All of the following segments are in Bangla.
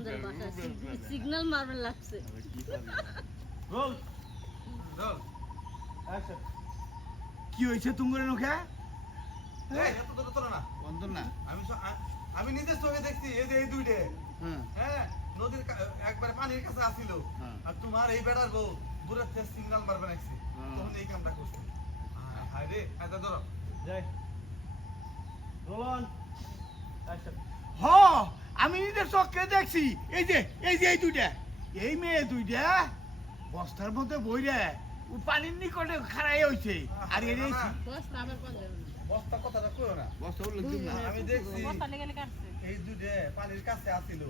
আমাদের বাসা সিগন্যাল মারবে লাগছে। রোল রোল আচ্ছা। কি হয়েছে তুমি নোখা আমি আমি নিজের চোখে দেখছি এই যে এই দুইটে। হ্যাঁ। হ্যাঁ নদীর একবারে পানির কাছে আসিল। হ্যাঁ। আর তোমার এই বেড়ার বউ দূরের থেকে সিগন্যাল মারবে নাকছি হ্যাঁ। তখন এই কামটা করছে। হায় রে আচ্ছা ধরো। যাই। রোলন। আচ্ছা। হ! আমি নিজের চোখে দেখছি। এই যে এই যে এই দুইটা। এই মেয়ে দুইটা বস্তার মধ্যে বইরে ও পানির নিকটে খাড়াই হইছে। আর এই না, না, বস্তা আবার কোন যাবে না বস্তা কথাটা কইও না। বস্তা উল্লেখ না। আমি দেখছি বস্তা লেগে কাটছে। এই দুইটে পানির কাছে আসিল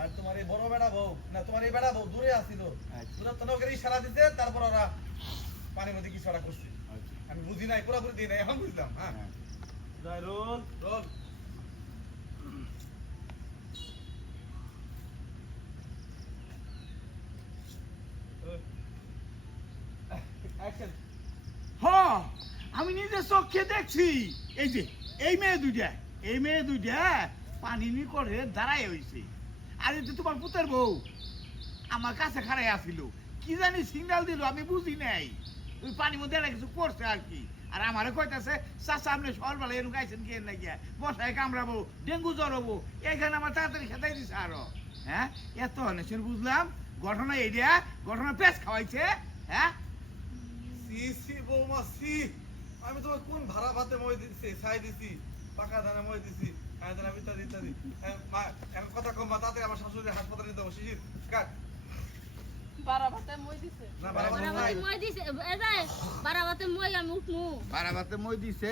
আর তোমার এই বড় বেড়া বউ না তোমার এই বেড়া বউ দূরে আসিল আচ্ছা। তো নৌকের ইশারা দিতে তারপর ওরা পানির মধ্যে কিছু করছে। আচ্ছা। আমি বুঝি নাই পুরোপুরি দিই নাই এখন বুঝলাম হ্যাঁ। Roll roll. হ হ্যাঁ, আমি নিজের চোখে দেখছি। এই যে এই মেয়ে দুইটা এই মেয়ে দুইটা পানি নিকটে দাঁড়াই হইছে। আর এই যে তোমার পুতের বউ আমার কাছে খাড়াই আসিল। কি জানি সিগন্যাল দিল আমি বুঝি নাই। ওই পানির মধ্যে কিছু করছে আর কি। আর আমারে কইতাছে চাচা আপনি সকালবেলা এরকম গাইছেন কি না গিয়া বসায় কামড়াবো ডেঙ্গু জ্বর হব। এইখানে আমার তাড়াতাড়ি খেতাই দিছে আরও। হ্যাঁ? এত অনেক বুঝলাম। ঘটনা এইটা ঘটনা পেস খাওয়াইছে হ্যাঁ? সি সি বৌমা সি। আমি তোমার কোন ভাড়া ভাতে মই দিছি ছাই দিছি পাকা ধানে মই দিছি খায় দানা ইত্যাদি ইত্যাদি এখন কথা কম তাড়াতাড়ি আমার শাশুড়ি হাসপাতালে নিতে হবে শিশির কাট। বারাবাতে মই দিছে।